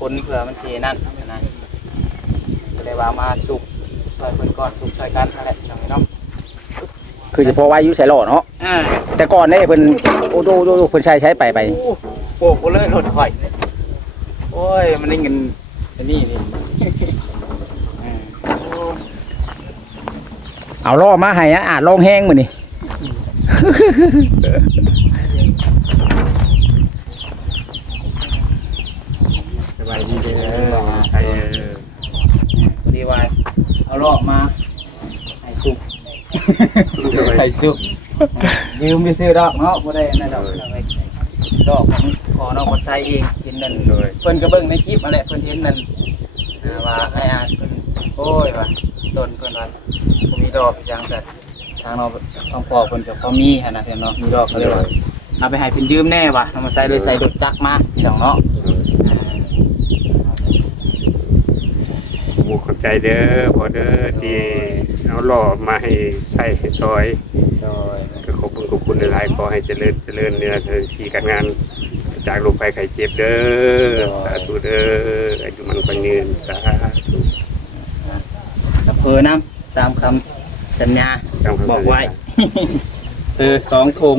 คนเผื่อมันสินั่นนะก็เลยว่ามาสุกช่วยเพิ่นก่อนสุกช่วยกันนั่นแหละน้องเนาะคือจะพอไว้อยู่ใส่หล่อเนาะแต่ก่อนเนี่ยเพิ่นโอ้โหเพิ่นใช้ไปโอ้โหเลยรถข่อยโอ้ยมันได้เงินอันนี้นี่เอาล่อมาให้อาจลงแห้งมื้อนี่สบายดีเด้อดีว่าเอาล่อมาให้สุกให้สุกยืมไปซื้อดอกเนาะบ่ได้นั่นดอกดอกของขอน้องบ่ใส่เองกินนั่นเพิ่นก็เบิ่งในคลิปนั่นแหละเพิ่นเห็นนั่นว่าให้อาเพิ่นโอ้ยว่าต้นเพิ่นว่าบ่มีดอกจังซั่นทางน้องพ่อเพิ่นก็พอมีหั่นน่ะเพิ่นเนาะมีดอกก็เลยว่าเอาไปให้เพิ่นยืมแน่ว่ะเอามาใส่เลยใส่รถจักรมาพี่น้องเนาะขอบใจเด้อพอเด้อที่เอาหล่อมาให้ใส่ให้ซอยก็ขอบคุณหลายๆขอให้เจริญเนื้อที่การงานจากโรคภัยไข้เจ็บเด้อสาธุเด้ออายุมันคนยืนสาธุอำเภอน้ำตามคำสัญญาบอกไว้2 ถุง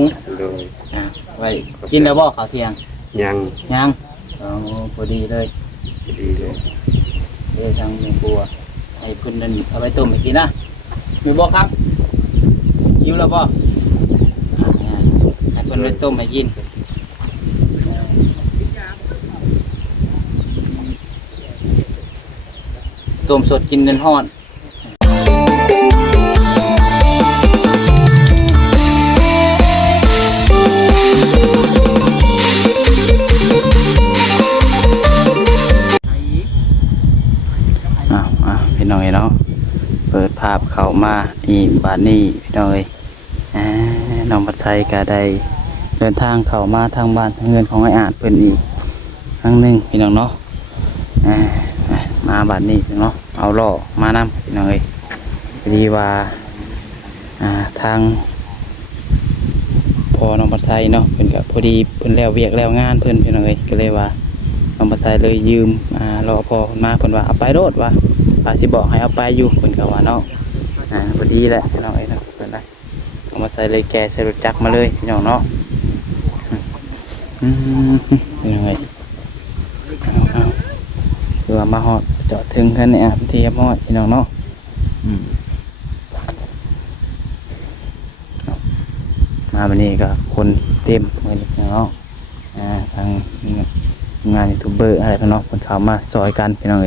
ไว้กินแล้วบ่ข้าวเที่ยงยังพอดีเลยทางแม่บัวให้เพิ่นนั่นเอาไปต้มให้กินนะมีบ่ครับหิวแล้วบ่ให้เพิ่นไปต้มให้กินต้มสดกินเงินฮ้อนพี่น้องเนาะเปิดภาพเข้ามานี่บ้านนี้พี่น้องน้องปัดชัยก็ได้เดินทางเข้ามาทางบ้านทางเงินของไอ้อาจเพิ่นอีกครั้งหนึ่งพี่น้องเนาะมาบ้านนี้พี่น้องเนาะเอาล่อมานำพี่น้องดีว่าทางพอน้องปัดชัยเนาะเพิ่นก็พอดีเพิ่นแล้วเวียกแล้วงานเพิ่นพี่น้องก็เลยว่าน้องปัดชัยเลยยืมรอพอมาเพิ่นว่าเอาไปโลดว่าสิบอกให้เอาไปอยู่เพิ่นก็ว่าเนาะพอดีแหละพี่น้องเนาะเพิ่นได้เอามาใส่เลยแกใส่รถจักรมาเลยพี่น้องเนาะพี่น้องเอาคือว่ามาฮอดจอดถึงกันเนี่ยพิธีฮอดพี่น้องเนาะมาวันนี้ก็คนเต็มเลยเนาะทางงานยูทูบเบอร์อะไรพี่น้องคนเข้ามาซอยกันพี่น้อง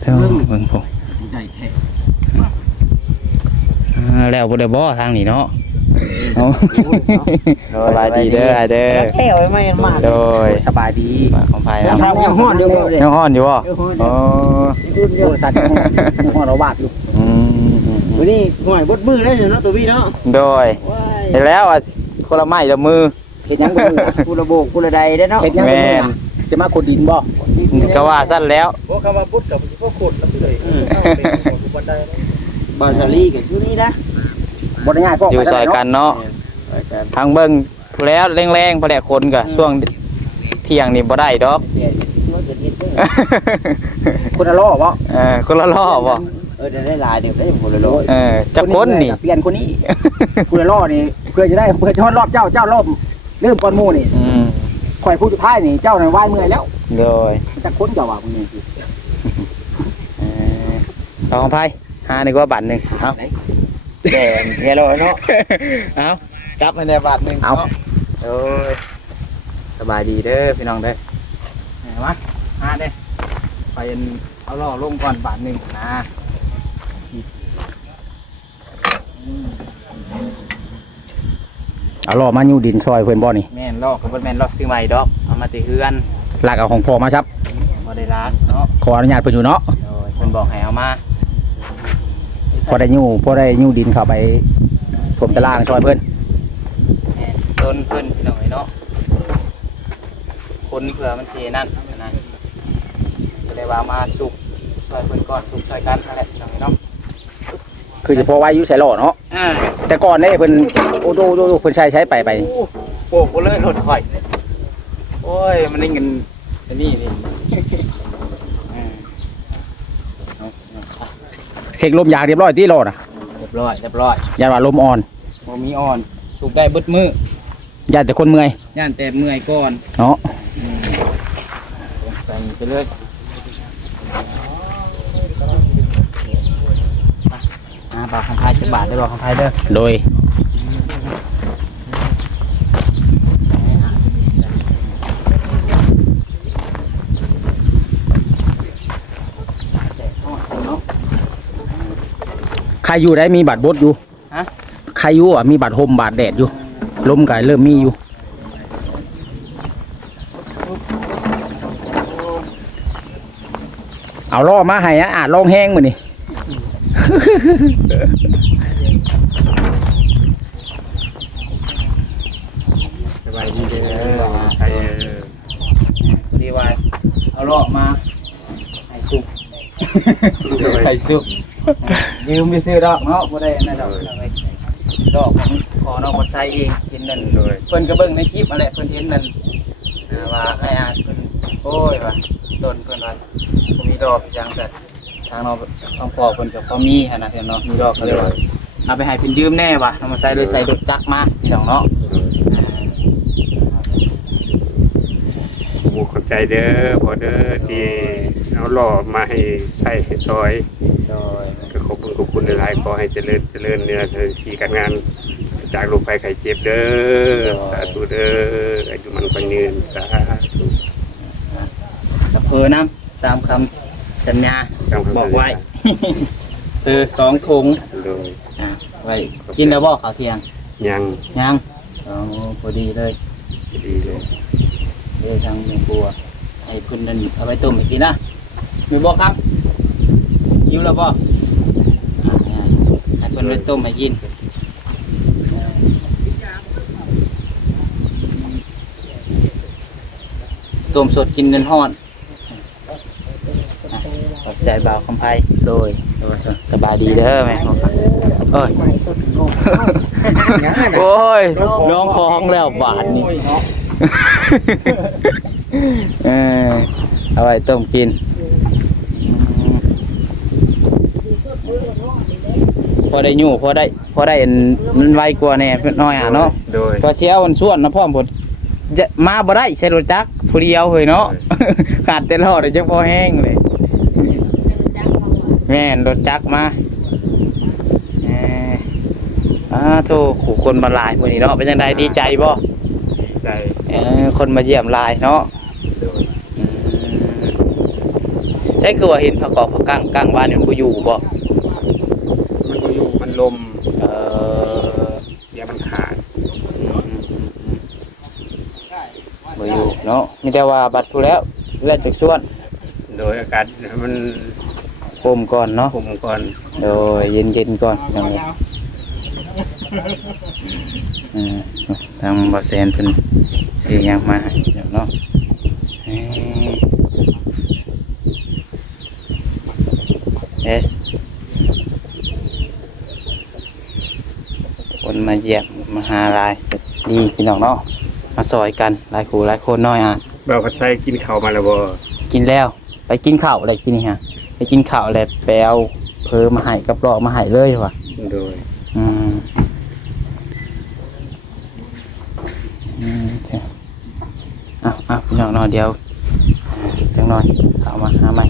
เท่าเบิ่งพวกแล้วบ่ได้บ่ทางนี้เนาะสบายดีเด้อเด้อแก้วไม่มาโดยสบายดีของภายนะยังฮ้อนอยู่บ่ยังฮ้อนอยู่บ่อ๋อสัตว์ฮ้อนเราบาดอยู่วันนี้ห่วยบดมือได้เนาะตัวพี่เนาะโดยเห็นแล้วคนละไม้ละมือเฮ็ดหยังบ่กูระโบกกูระใดได้เนาะเฮ็ดหยังบ่จะมาขุดดินบ่ก็ว่าสั้นแล้วบ่คำว่าพุทธกับพวกขุดแล้วเลยบ่ซาลีก็อยู่นี่นะบ่ได้ง่ายพออยู่ซอยกันเนาะทางเบิ่งแล้วแรงๆพอแดกคนก็ช่วงเที่ยงนี่บ่ได้ดอกคนละล้อบ่คนละล้อบ่ได้หลายเดี๋ยวได้คนละล้อจักคนนี่เปลี่ยนคนนี้คนละล้อนี่เพื่อจะได้เพื่อจะฮอดรอบเจ้ารอบเริ่มก่อนหมู่นี่ข่อยผู้สุดท้ายนี่เจ้าน่ะวายเมื่อยแล้วโดยจักคนเจ้าว่าพุ่นนี่เอาของไผหานี่ก็บาทนึงเอาแก่เฮโลเนาะเอาจับให้ได้บาทนึงเอาโอ้ยสบายดีเด้อพี่น้องเด้อมาหาเด้ไปเอาล่อลงก่อนบาทนึงนะเอาล่อมาอยู่ดินซอยเพิ่นบ่นี่แม่นล่อก็บ่แม่นล่อซื้อใหม่ดอกเอามาติเฮือนลากเอาของพ่อมาครับบ่ได้รักเนาะขออนุญาตเพิ่นอยู่เนาะเพิ่นบอกให้เอามาพอได้ยู่ดินเข้าไปท่วมตารางซอยเพิ่นต้นเพิ่นพี่น้องเนาะคนเผื่อมันสินั่นนะก็เลยว่ามาสุกช่วยเพิ่นก่อนสุกช่วยกันนั่นแหละพี่น้องเนาะคือจะพอไว้อยู่ใส่หล่อเนาะแต่ก่อนเนี่ยเพิ่นโอ้โหเพิ่นใช้ไปโอ้โหเลยรถข่อยโอ้ยมันได้เงิน อันนี้นี่ เช็คลมยางเรียบร้อยที่รอดอ่ะ เรียบร้อย อย่าว่าลมอ่อน บ่มีอ่อนสุกได้เบิดมือ อย่าแต่คนเมื่อย ย่านแต่เมื่อยก่อน เนาะ ใส่ไปเลยบาทของไทยจะบาทได้บาทของไทยเด้อ โดยใครอยู่ได้มีบัตรบดอยู่ ฮะ ใครอยู่อ่ะมีบัตรโฮมบัตรแดดอยู่ลมก็เริ่มมีอยู่เอาล่อมาให้อาจลองแห้งมื้อนี่ สบายดีเด้อไทย ดีว่าเอาเลาะมาให้สุกให้สุกยืมไปซื้อดอกเนาะบ่ได้นั่นดอกดอกของขอน้องบ่ใส่เองเห็นนั่นเพิ่นก็เบิ่งในคลิปนั่นแหละเพิ่นเห็นนั่นว่าไอ้อาเพิ่นโอ้ยว่าต้นเพิ่นว่าบ่มีดอกจังซั่นทางน้องพ่อเพิ่นก็พอมีหั่นน่ะเพิ่นเนาะมีดอกก็เลยว่าเอาไปให้เพิ่นยืมแน่ว่ะเอามาใส่เลยใส่รถจักรมาพี่น้องเนาะ ขอบใจเด้อพอเด้อที่เอาหล่อมาให้ใส่ให้ซอยก็ขอบคุณหลายๆขอให้เจริญเนื้อที่การงานจากโรคภัยไข้เจ็บเด้อสาธุเด้ออายุมันคนยืนสาธุ กับเพอน้ำตามคำสัญญาบอกไว้ คือ2 ถุง โดย ไว้กินแล้วบ่ข้าวเที่ยง ยัง ยังพอดีเลย ดีเลย เดี๋ยวทางแม่บัวให้เพิ่นนั่นเอาไปต้มอีกทีนะมีบ่ครับหิวแล้วบ่ให้เพิ่นไปต้มให้กินต้มสดกินเงินฮ้อนขอบใจบ่าวคำไพโดยสบายดีเด้อแม่โอ้ยโอ้ยร้องคองแล้วบาดนี่เอาไว้ต้มกินพอได้อยู่พอได้มันไวกว่าแน่น้อยเนาะ โดย พอเชี่ยวมันส่วนนะพ่อผมมาบ่ได้ใช้รถจักรผู้เดียวเฮ้ยเนาะขาดแต่รอดจังพอแห้งเลยแม่นรถจักรมาโธ่ขู่คนมาหลายมื้อนี้เนาะเป็นจังไดดีใจบ่ ใจ คนมาเยี่ยมหลายเนาะ โดย ใช่คือว่าเห็นผักกอกผักกลางบ้านมันบ่อยู่บ่ มันก็อยู่มันลมเดี๋ยวมันขาด บ่อยู่เนาะมีแต่ว่าบัดผู้แล้วจากส่วน โดยอากาศมัน ผมก่อนเนาะ ผมก่อน โดยเย็นๆก่อนจังได๋ทางบ่แซนเพิ่นสิหยังมาให้เนาะคนมาเยี่ยมมาหาหลายดีพี่น้องเนาะมาซอยกันหลายคู่หลายคนน้อยบ่าวก็ใส่กินข้าวมาแล้วบ่ กินแล้วไปกินข้าวอะไรกินนี่ฮะไปกินข้าวอะไรไปเอาเพอมาให้กับรอมาให้เลยว่ะ โดย พี่น้องนอนเดียวจังหน่อยเอามาหาใหม่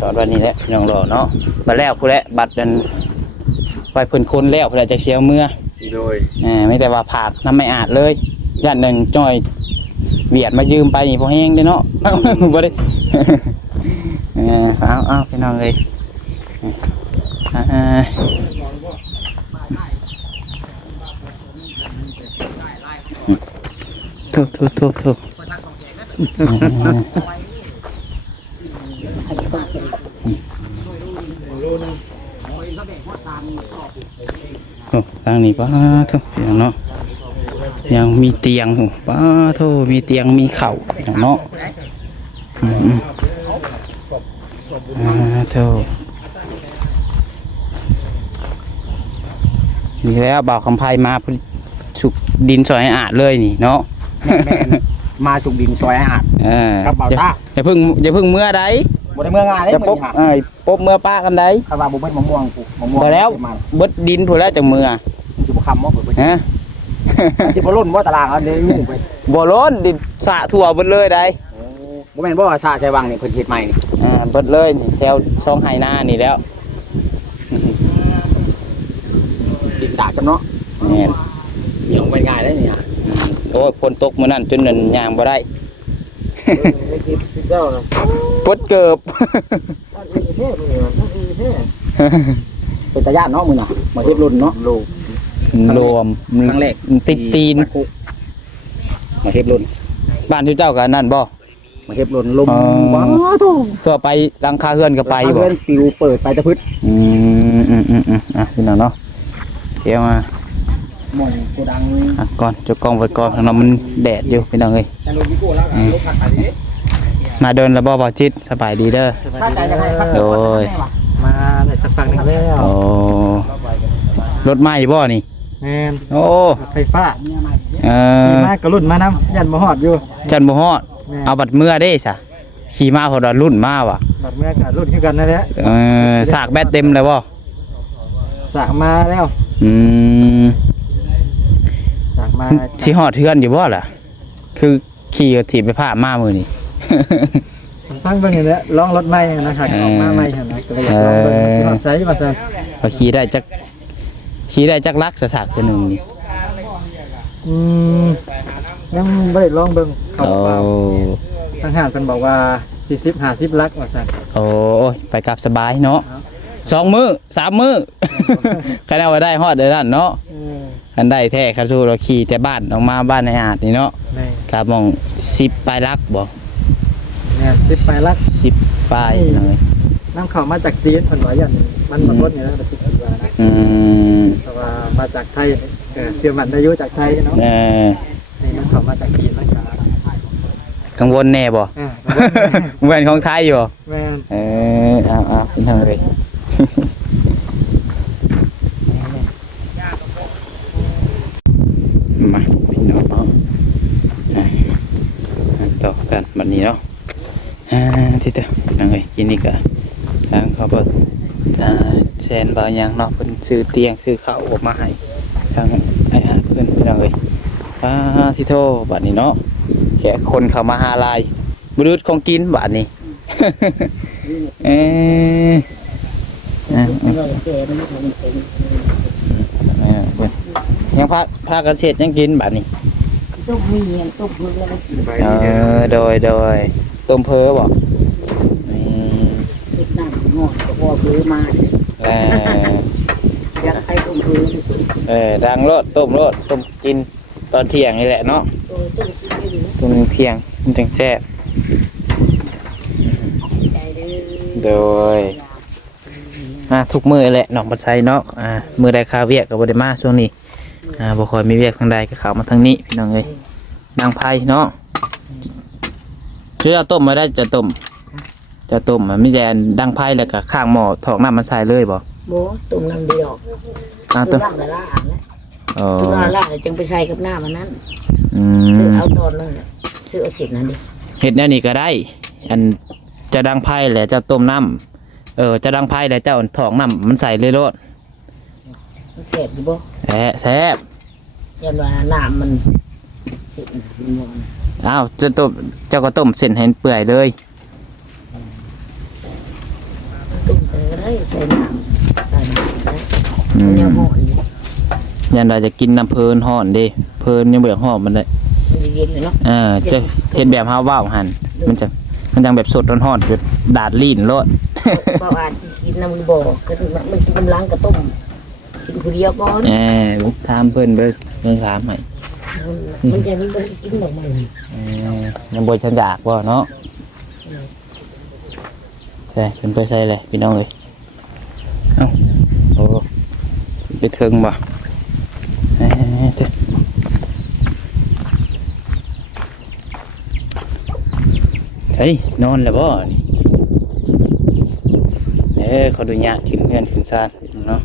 ตอนวันนี้แหละพี่น้องรอเนาะมาแล้วผู้แล้วบัตรดันไปเพิ่นคนแล้วผู้แล้วจะเสียเมื่อ โดย ไม่แต่ว่าผากน้ำไม่อาดเลยญาติหนึ่งจ้อยเบียดมายืมไปนี่พอแห้งได้เนาะบ่ได้เอาพี่น้องเลยถูกทางนี้ป้าทุกอย่างเนาะยังมีเตียงป้าทุกมีเตียงมีเข่าเนาะทุกนี่แล้วบ่าวคำไพมาสุกดินสอยอาดเลยนี่เนาะ มาสุกดินซอยอาหาร กับเบาตา อย่าเพิ่งเมื่อใด บ่ได้เมื่องานได้ จะ มื้ ปุ๊ อบ นี้ฮะ ปุ๊บเมื่อป้ากันใด คำว่าบ่เป็นมะม่วงปลูกมะม่วง พอแล้ว มา เบิดดินพุ่นแล้วจังเมื่อ มันสิบ่คำบ่เปิด ฮะ สิบ่ล้นบ่ตารางเอาเด้งูไป บ่ล้นดินสระทั่วเบิดเลยได้ บ่แม่นบ่ว่าซาใช้วังนี่เพิ่นเฮ็ดใหม่นี่ เบิดเลยนี่แถวช่องไฮนานี่แล้ว ติดตาจำเนาะ แม่น นี่ลงไปง่ายได้นี่ฮะ โอ้ยฝนตกมื้อนั้นจนนั่นย่างบ่ได้ ไม่คิดเจ้านะ ปดเกิบ ท่านคือเท่ผู้นี้ท่านคือเท่ เป็นตาญาติเนาะมื้อน่ะมาเฮ็ดรุ่นเนาะโล รวม ครั้งแรก ติดตีน มาเฮ็ดรุ่น บ้านที่เจ้าก็นั่นบ่ มาเฮ็ดรุ่นลม อ๋อ ว้าวโต เพื่อไปหลังคาเฮือนก็ไปบ่ เพิ่นปิวเปิดไปตะพึด พี่น้องเนาะเดี๋ยวมา หม่อนโกดัง ก่อนจะกองไว้ก่อนข้างนอกมันแดดอยู่พี่น้องเอ้ย แต่ลงวิโก้แล้วก็ลงผัดไปดิ มาเดินแล้วบ่จิตสบายดีเด้อ ถ้าใจจะให้พัก โดย มาได้สักฟังหนึงแล้ว โอ้รถใหม่บ่นี่ แม่น โอ้ รถไฟฟ้า เอ ขี่ อ มากระรุ่นมานำยันบ่ฮอดอยู่ จันบ่ฮอด แม่ เอาบัดเมื่อเด้ซะขี่มาพอดรุ่นมาว่ะ บัดเมื่อก็รุ่นคือกันนั่นแหละ สากแบตเต็มเลยบ่ สากมาแล้ว อืม สากมา สิฮอดเทือนอยู่บ่ล่ะ คือขี่ก็ถีบไปพามามื้อนี้ ฟังเบิ่งนี่แหละลองรถใหม่นะครับออกมาใหม่หั่นนะก็เลยอยากลองเบิ่งสิฮอดใช้ว่าซั่น พอขี่ได้จักลักสากตัวหนึงนี่ อืมยังบ่ได้ลองเบิ่งเขา โอ้ บอกว่าทางห้างเพิ่นบอกว่า40 50ลักว่าซั่น โอ้ยไปกลับสบายเนาะ2 มื้อ3 มื้อ คันเอาไว้ได้ฮอดได้นั่นเนาะคันได้แท้คันสู้เราขี่แต่บ้านออกมาบ้านในอาดนี่เนาะ แม่ ครับมอง10ปลายลักบ่ แม่10ไปลัก 10ปลายหน่อย นำเข้ามาจากจีนเพิ่นว่าอย่างมันบ่ลดนี่นะแต่คิดว่านะ อืม แต่ว่ามาจากไทยเสียมันได้อยู่จากไทยเนาะ นี่นำเข้ามาจากจีนมันก็ กังวลแน่บ่ แว่นของไทยอยู่บ่ แม่น เอาเป็นทางเลยมาพี่น้องเนาะต่อกันบัดนี้เนาะที่เด้อทางเลยกินนี่ก็ทางเขาบอกแชนบางอย่างเนาะเพิ่นซื้อเตียงซื้อข้าวออกมาให้ทางไอ้หาเพิ่นพี่น้องเอ้ยที่โทบัดนี้เนาะแขกคนเข้ามาหาลายบรุษของกินบัดนี้ ยังพากันเสร็จยังกินบัดนี้ ต้มมีอย่างต้มเพื่ออะไรกิน โดยต้มเพอบอก เด็กนั่งงอดก็พอเพื่อมาอยากให้ต้มเพื่อที่สุด ดังรสต้มกินตอนเที่ยงนี่แหละเนาะ โดยต้มกินไม่ดี ต้มเที่ยงมันจังแซ่บ ใจเด้อ โดยทุกมื้อแหละน้องปัดไซเนาะมื้อใดคาเวียกก็บ่ได้มาช่วงนี้บ่ค่อยมีเวียกทางใดก็เข้ามาทางนี้พี่น้องเอ้ยนางไผเนาะคือเอาต้มมาได้จะต้มมันมีแต่ดังไผแล้วก็ข้างหม้อถอกน้ำมันใส่เลยบ่ โบต้มน้ำเดียว ต้ ต้ ม มน้ำละลานะ อ๋อ ต้มน้ำละลาจึงไปใส่กับน้ำมันนั้น อื ซื้อ ม เอาตอนนึงซื้อเอาสิบนั่นดิ เฮ็ดแนวนี้ก็ได้ อันจะดังไผแหละจะต้มน้ำจะดังไผแล้วเจ้าถอกน้ำมันใส่เลยโลด มันเสร็จอยู่บ่ แซ่บ ยันว่าน้ำมันสิบมัน อ้าวเจ้าก็ต้มเส้นให้เปื่อยเลย ต้มไปก็ได้ใส่น้ำใส่น้ำได้มันยังห่อนอยู่ ยันเราจะกินน้ำเพลินห่อนเดิเพลินยังเบื่อห่อนมันเลย มันจะเย็นเลยเนาะ จะเห็นแบบฮาว่าวหันมันจังแบบสดร้อนๆจุดดาดลีนโลด เพราะว่ากินน้ำบ่อก็มันกินน้ำล้างกระต้มกินคนเดียวก่อน ถามเพิ่นเบิ่งถามให้ มันจะมีบริกินดอกไม้ ยังบ่ชันอยากบ่เนาะใช่เพิ่นไปใส่เลยพี่น้องเอ้ยเอ้าโอ้ไปถึงบ่เฮ้ยนอนแล้วบ่นี่เขาดูยากขึ้นเงินขึ้นซานเนาะ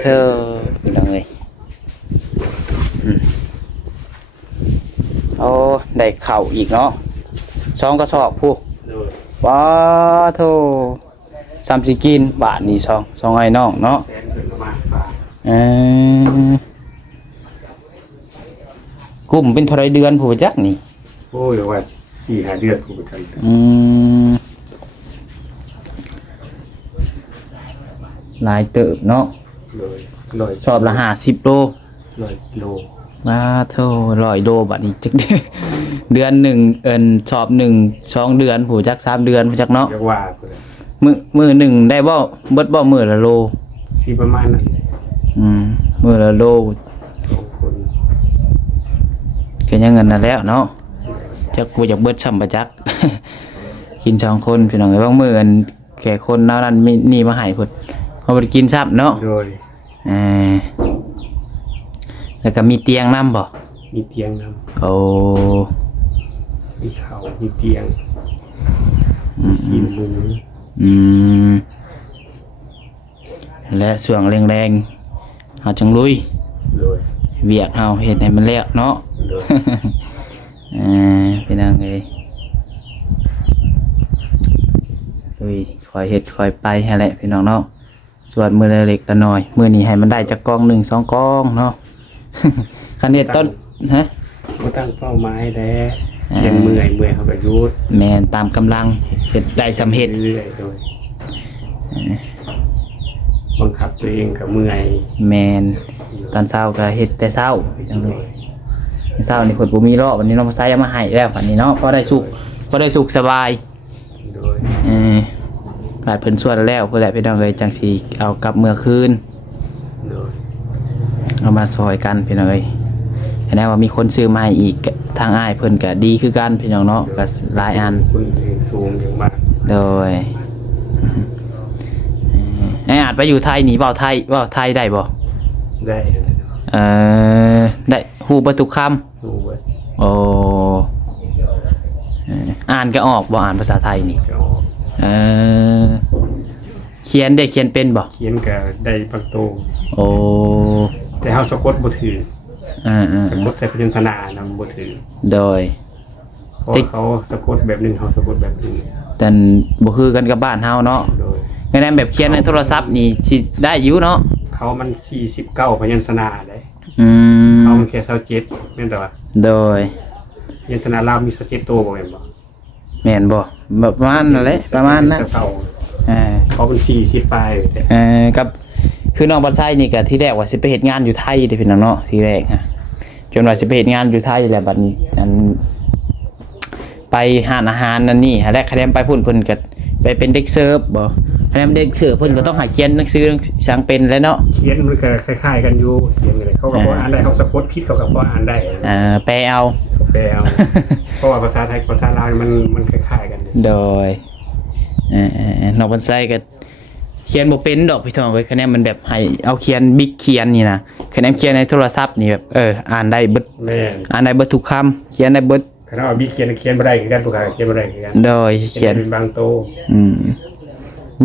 เธอพี่น้องเอ้ยโอ้ ได้เข้าอีกเนาะ2กระสอบผู้ โดย ว้าโธ่3สิกินบาทนี่2ไอ้น้องเนาะ แสนเพิ่นมาฝาก กุ้มเป็นเท่าไรเดือนผู้จักนี่ โอ้ยว่า 4-5 เดือนผู้กัน หลายเติบเนาะ เลย100 สอบละ50โล 100 กิโล ว้าโธ่100โลบัดนี้จัก เดือนหนึ่งสอบ1 2เดือนผู้จัก3เดือนผู้จักเนาะ เรียกว่าเพิ่น มื้อหนึ่งได้บ่เบิดบ่มื้อละโล สิประมาณนั้น มื้อละโล 2 คน ก็ยังเงินนั่นแล้วเนาะจักบ่อยากเบิดซ้ำประจัก กิน2คนพี่น้องเอ้ยบางมื้อแก่คนเนาะนั้นมีนี่มาให้เพิ่นเฮาบ่ได้กินซ้ำเนาะ โดย แล้วก็มีเตียงนำบ่ มีเตียงนำ โอ้ มีเขามีเตียงมีมุ้ง และส่วงแรงๆเฮาจังลุย โดย เวียกเฮาเฮ็ดให้มันแล้วเนาะ โดย พี่น้องเอ้ยลุยคอยเฮ็ดคอยไปหั่นแหละพี่น้องเนาะส่วนมื้อละเล็กละน้อยมื้อนี้ให้มันได้จักกอง1 2กองเนาะ คันเฮ็ดต้นฮะ บ่ตั้งเป้าหมายแล้ยังเมื่อยเขาก็หยุด แม่นตามกำลังเฮ็ดได้สำเฮ็ด เรื่อยๆโดยบังคับตัวเองก็เมื่อย แม่นตอนเช้าก็เฮ็ดแต่เช้าพี่น้องเอ้ยเช้านี่เพิ่นบ่มีรอบวันนี้น้องมาใส่เอามาให้แล้วบัดนี้เนาะพอได้สุขสบาย โดย บาดเพิ่นสวดแล้วเพิ่นแหละพี่น้องเอ้ยจังสิเอากลับเมื่อคืน โดย เอามาซอยกันพี่น้องเอ้ยแน่ว่ามีคนซื้อมาอีกทางอ้ายเพิ่นก็ดีคือกันพี่น้องเนาะก็หลายอัน คุณเองสูงอย่างมาก โดยไอ้อาจไปอยู่ไทยนี่เว้าไทยได้บ่ ได้แล้วเนาะ ได้ฮู้บ่ทุกคำ รู้ว่า โอ้อ่านก็ออกบ่อ่านภาษาไทยนี่ จะออก เขียนได้เขียนเป็นบ่ เขียนก็ได้บางตัว โอ้ แต่เฮาสะกดบ่ถือ สะกดใส่พยัญชนะนำบ่ถือ โดย เพราะเขาสะกดแบบนึงเฮาสะกดแบบนึง แต่บ่คือกันกับบ้านเฮาเนาะ โดย งั้นแบบเขียนในโทรศัพท์นี่สิได้อยู่เนาะ เขามัน49พยัญชนะเด้ ม เขามันแค่27แม่นแต่ว่า โดย พยัญชนะลาวมี27ตัวบ่แม่นบ่ แม่นบ่ประมาณนั่นแหละประมาณนั้น เก่า อ่า เขาเป็น40ปลายแต่ กับคือน้องบัดไซนี่ก็ที่แรกว่าสิไปเฮ็ดงานอยู่ไทยเด้พี่น้องเนาะทีแรกฮะจนว่าสิไปเฮ็ดงานอยู่ไทยแล้วบัดนี้ไปร้านอาหารนั่นนี่หาแรกคะแนนไปพุ่นเพิ่นก็ไปเป็นเด็กเสิร์ฟบ่คะแนนเด็กเสิร์ฟเพิ่นก็ต้องหาเขียนหนังสือสังเป็นแล้วเนาะ เขียนมันก็คล้ายๆกันอยู่เขียนอะไรเขาก็บ่อ่านได้เขาสะกดผิดเขาก็บ่อ่านได้ แปลเอา แปลเอาเพราะว่าภาษาไทยกับภาษาลาวมันคล้ายๆกันอยู่ โดยน้องบัดไซก็เขียนบ่เป็นดอกพี่น้องเอ้ยคะแนนมันแบบให้เอาเขียนบิ๊กเขียนนี่นะคะแนนเขียนในโทรศัพท์นี่แบบอ่านได้เบิด แม่น อ่านได้เบิดทุกคำเขียนได้เบิด คณะว่าบีเขียนบ่ได้คือกันผู้ขาเขียนบ่ได้คือกัน โดยเขียน เป็นบางโต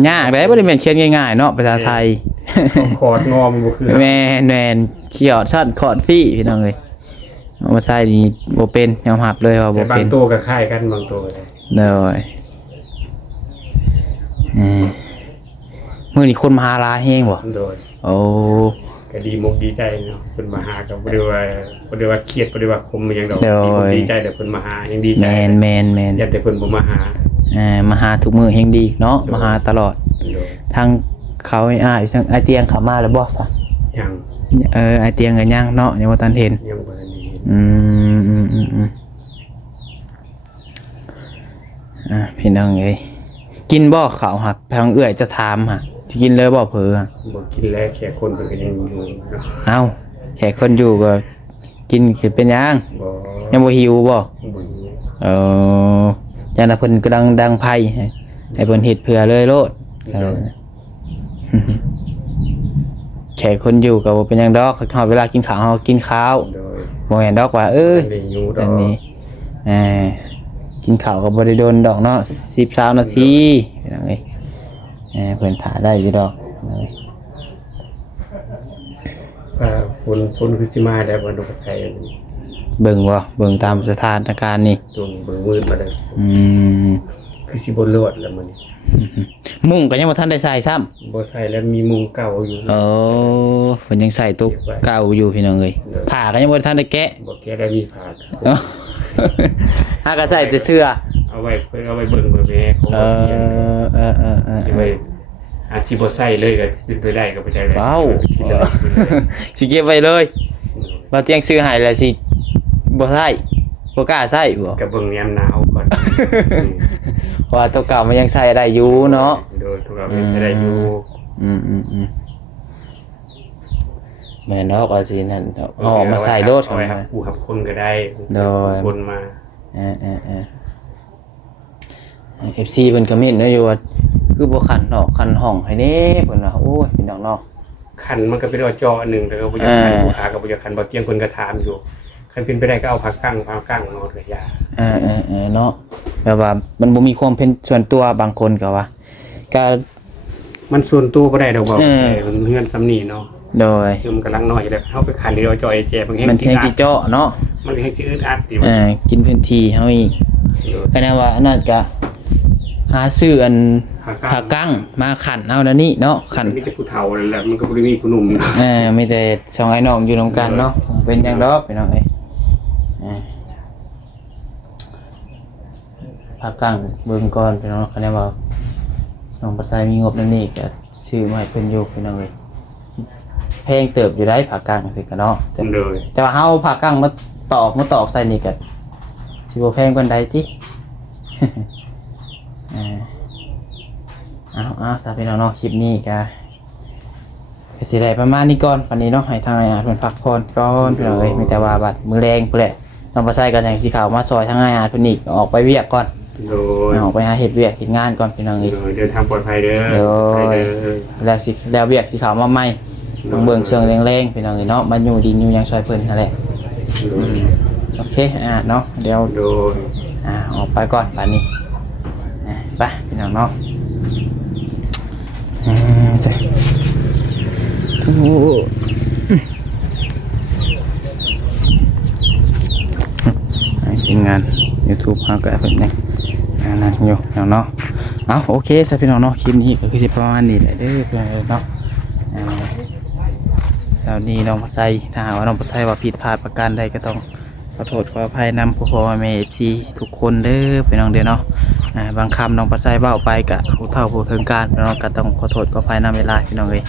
ยากได้บ่ได้แม่นเขียนง่ายๆเนาะภาษาไทย ขอดงอมันบ่คือ แม่นเขียดชัดขอดฟี่พี่น้องเอ้ยเอามาใส่นี่บ่เป็นยอมรับเลยว่าบ่ แต่บา เป็ ง น โตก็คล้ายกันบางโตเลย โดยมื้อนี้คนมาหาหลายแฮงบ่ โดย โอ้ ก็ดีมุกดีใจเนาะเพิ่นมาหาก็บ่ได้ว่าเครียดบ่ได้ว่าคมอหยังดอกดีมุกดีใจแต่เพิ่นมาหายังดีใจ แม่น อย่าแต่เพิ่นบ่มาหา มาหาทุกมื้อแฮงดีเนาะมาหาตลอด โดย ทางเขาไอ้อ้ายทั้งไอ้เตียงเขามาแล้วบ่ซะ ยัง ไอ้เตียงก็ยังเนาะยังบ่ทันเห็น ยังบ่ทันได้เห็น พี่น้องเอ้ยกินบ่ข้าวหักทางเอื้อยจะถามฮะสิกินเลยบ่เผลอฮะ บ่กินแล้วแค่คนเพิ่นก็ยังอยู่เนาะ เอ้าแขกคนอยู่ก็กินคือเป็นหยัง บ่ ยังบ่หิวบ่ บ่หิว จังได๋เพิ่นกำลังดังไผให้เพิ่นเฮ็ดเผื่อเลยโลดแขกคนอยู่ก็บ่เป็นหยังดอกเฮาเวลากินข้าวเฮากินข้าว โดย บ่แม่นดอกว่าได้อยู่ด อั อน ก นี้กินข้าวก็บ่ได้โดนดอกเนาะ10-20นาทีพี่น้องเอ้ยเพิ่นถ่าได้อยู่ดอก ฝนคือสิมาแล้วบ่นกไทย เบิ่งบ่เบิ่งตามสถานการณ์นี่ ตรงเบิ่งมืดมาเลย อืม คือสิบ่รอดแล้วมัน มุ้งก็ยังบ่ทันได้ใส่ซ้ำ บ่ใส่แล้วมีมุงเก่าอยู่ เพิ่นยังใส่ตุ๊กเก่าอยู่พี่น้องเอ้ยผ้าก็ยังบ่ทันได้แกะ บ่แก้ได้มีผ่า เอ้า หาก็ใส่แต่เสื้อ เอาไว้เพิ่นเอาไว้เบิ่งเพิ่นแม่ของ เอ บ่เพียง สิ อ ไว้อาจสิบ่ใส่เลยก็เป็นไปได้ก็บ่ใช่เลย ว้าว ที่เหลือ สิเก็บไว้เลยบ่เตียงซื้อให้แล้วสิบ่ใส่บ่กล้าใส่บ่ ก็เบิ่งยามหนาวก่อน เพราะว่าตัวเก่ามันยังใส่ได้อยู่เนาะ โดยทุกเราไม่ใช่ได้อยู่ แม่นดอกว่าสินั่นเอาออกมาใส่โดด เอาไว้ครับผู้ขับคนก็ได้ โดย คนมา FC เพิ่นก็มีเนาะอยู่ว่าคือบ่คันดอกคันห้องให้แน่เพิ่นว่าโอ้ยพี่น้องเนาะ คันมันก็เป็นอจอหนึ่งแต่ก็บ่อยากคันผู้ขาก็บ่อยากคันบ่เตียงคนก็ถามอยู่คันเป็นไปได้ก็เอาผักกั้งเนาะเลยยา เนาะแบบว่ามันบ่มีความเป็นส่วนตัวบางคนก็ว่าก็ มันส่วนตัวบ่ได้ดอกบ่มันเฮือนสำนีเนาะ โดย คือมันกำลังน้อยอยู่แล้วเฮาไปคันนี่อจอไอเจบางแห่ง มันใช้ที่เจาะเนาะ มันแห่งสิอึดอัดดิ กินพื้นที่เฮาอีกก็แน่ว่าอันนั้นก็หาซื้ออันผักกั้งมาขันเอาแล้วนี่เนาะขัน มีแต่ผู้เฒ่านั่นแหละมันก็บ่ได้มีผู้หนุ่ม มีแต่สองไอ้น้องอยู่นำกันเนาะเป็นหยังดอกพี่น้องเอ้ยผักกั้งเบิ่งก่อนพี่น้องคะแนนว่าน้องปัสไซมีงบนั่นนี่ก็ซื้อมาให้เพิ่นอยู่พี่น้องเอ้ยแพงเติบอยู่ได้ผักกั้งสิกันเนาะ เลย แต่ว่าเฮาผักกั้งมาตอกใส่นี่ก็สิบ่แพงปานใดติ เอาซะพี่น้องเนาะคลิปนี้ก็สิได้ประมาณนี้ก่อนวันนี้เนาะให้ทางอาเพิ่นพักผ่อนก่อนพี่น้องเอ้ยมีแต่ว่าบัดมื้อแรงพุ่นแหละน้องปลาไส้ก็จังสิเข้ามาซอยทางอาเพิ่นอีกออกไปเวียกก่อน โดย ออกไปหาเฮ็ดเวียกเฮ็ดงานก่อนพี่น้องเอ้ย เดินทางปลอดภัยเด้อ แล้วเวียกสิเข้ามาใหม่ต้องเบิ่งเชิงแรงๆพี่น้องเอ้ยเนาะมาอยู่ดินอยู่หยังซอยเพิ่นนั่นแหละโอเคเนาะเดี๋ยว โดย ออกไปก่อนบัดนี้ไปพี่น้องเนาะจ้ะทีมงาน YouTube เฮาก็เป็นยังนั่นอยู่เนาะเอาโอเคซะพี่น้องเนาะคลิปนี้ก็คือสิประมาณนี้แหละเด้อพี่น้องเนาะสวัสดีน้องปัสไซถ้าหากว่าน้องปัสไซว่าผิดพลาดประการใดก็ต้องขอโทษขออภัยนำพ่อแม่ที่ทุกคนเด้อพี่น้องเด้อเนาะบางคำน้องปัสไซเบ้าไปกะผู้เฒ่าผู้ถึงการพี่น้องก็ต้องขอโทษขออภัยนำเวลาพี่น้องเลย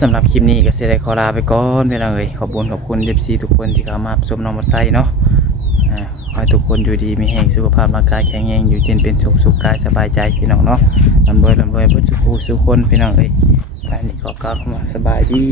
สำหรับคลิปนี้ก็เสียดายขอลาไปก่อนพี่น้องเลยขอบคุณเอฟซีทุกคนที่เข้ามาชมน้องปัสไซเนาะขอให้ทุกคนอยู่ดีมีแห่งสุขภาพร่างกายแข็งแรงอยู่เย็นเป็นสุขกายสบายใจพี่น้องเนาะลำรวยเพื่อสุขคนพี่น้องเลยอันนี้ขอกล่าวคำว่าสบายดี